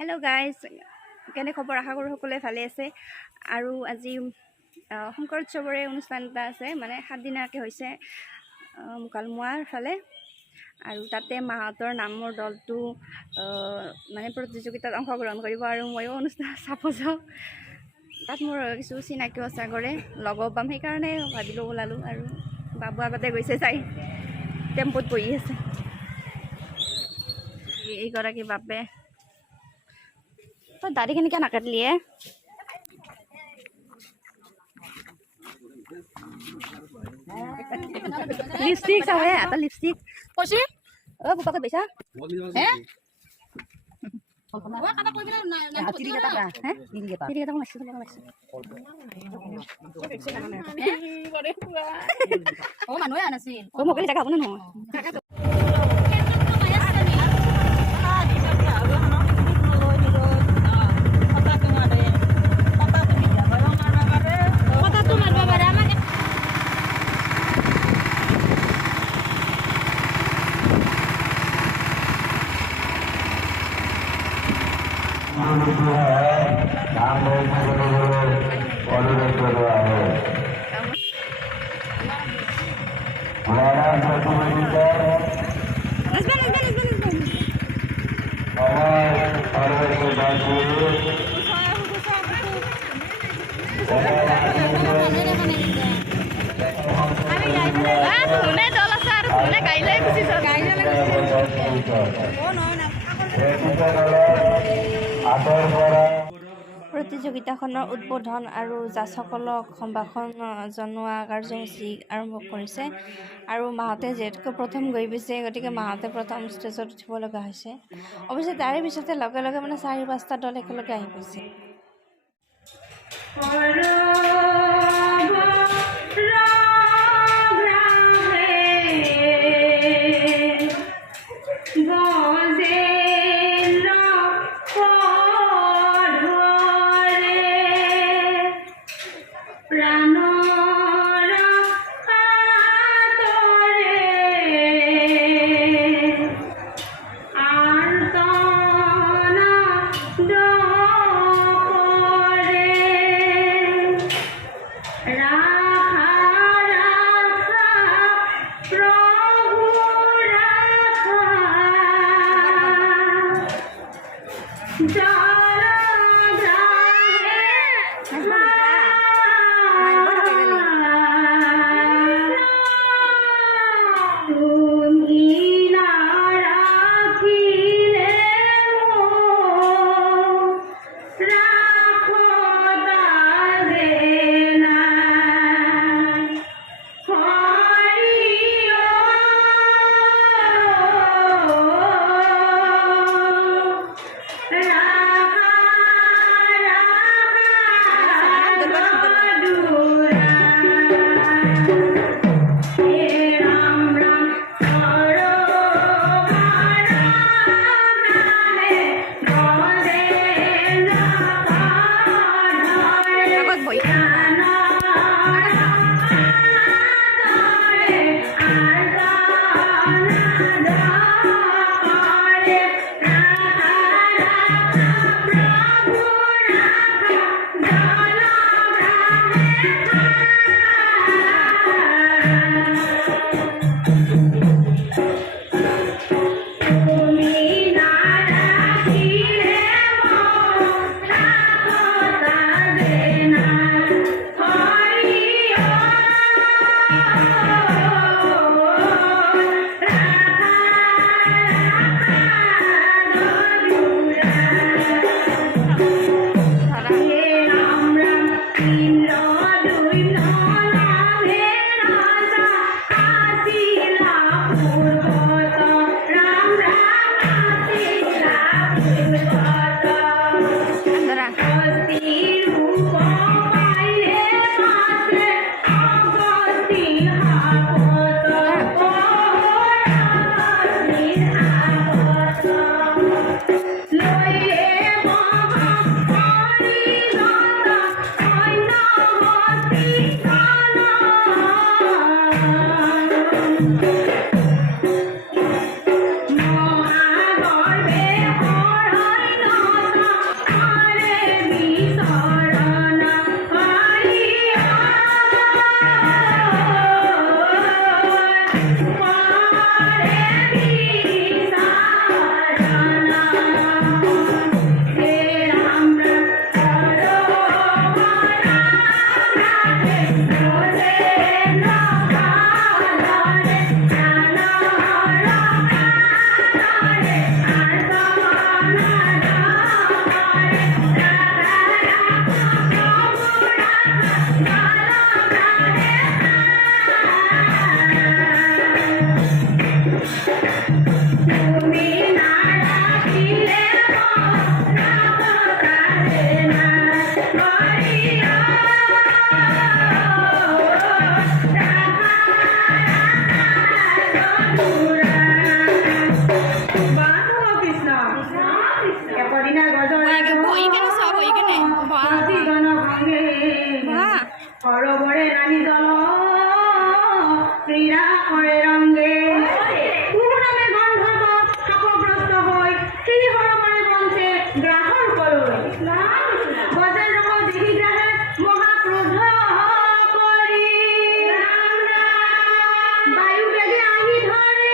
Hello' guys, কেনে খবৰ? আশা কৰোঁ সকলোৱে ভালে আছে। আৰু আজি শংকৰ উৎসৱৰে অনুষ্ঠান এটা আছে, মানে 7 দিনীয়াকৈ হৈছে মুকালমুৱাৰ ফালে। আৰু তাতে মাহঁতৰ নামৰ দলটো মানে প্ৰতিযোগিতাত অংশগ্ৰহণ কৰিব, আৰু ময়ো অনুষ্ঠান চাব যাওঁ। তাত মোৰ কিছু চিনাকিও আছে, আগৰে লগো পাম, সেইকাৰণে ভাবিলোঁ ওলালোঁ। আৰু বাবু আগতে গৈছে, চাই টেম্পুত বহি আছে। এইগৰাকী বাপে তই দাড়ি কেনেকৈ নাকাটলি? লিপষ্টিক চাওঁ এটা লিপষ্টিক কৈছে বুকাকে বেচা মানুহে আনাছিল মোবাইল জেগা হ'ব নে নহয়? প্ৰতিযোগিতাখনৰ উদ্বোধন আৰু জাজসকলক সম্ভাষণ জনোৱা কাৰ্যসূচী আৰম্ভ কৰিছে। আৰু মাহঁতে যিহেতুকে প্ৰথম গৈ পাইছে, গতিকে মাহঁতে প্ৰথম ষ্টেজত উঠিব লগা হৈছে। অৱশ্যে তাৰে পিছতে লগে লগে মানে 4-5টা দল একেলগে আহি পাইছে। কদিনা গজৰাজ বহি কেনে চোৱা বহি কেনে সৰবৰে ৰাণী দল ক্ৰীড়া কৰে ৰংগে কুমুনামে গন্ধৰ্ব শাপগ্ৰস্ত হৈ শ্ৰী সৰবৰে পঞ্চে গ্ৰাহৰ কলৈ বজাৰ ৰঙ দেখি গ্ৰাহে মহাক্ৰোধ কৰি বায়ু বেগে আহি ধৰে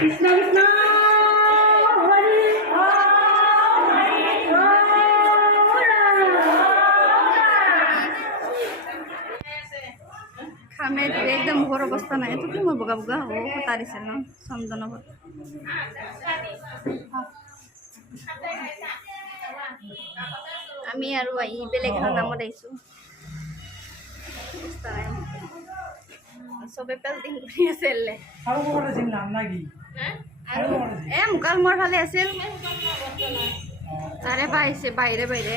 কৃষ্ণ কৃষ্ণ হৰি খামে একদম মুখৰ অৱস্থা নাই এইটো কি মই বগা বগা হ'ব কটা দিছিল ন চন্দনৰ আমি আৰু বেলেগ এখন নামত আহিছোঁ চবে পেল্টিং কৰি আছিল মুকাল মোৰ ফালে আছিল তাৰে পৰা আহিছে বাহিৰে বাহিৰে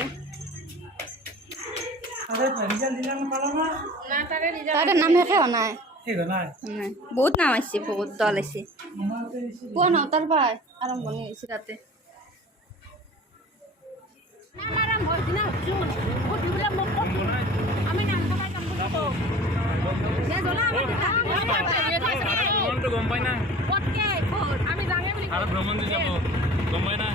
তাৰে নাম শেষে হোৱা নাই নাই বহুত নাম আহিছে বহুত দল আহিছে পোৱা ন তাৰ পৰা আৰম্ভণি হৈছে তাতে গম পাই না ভ্ৰমণ যাব গম পাই না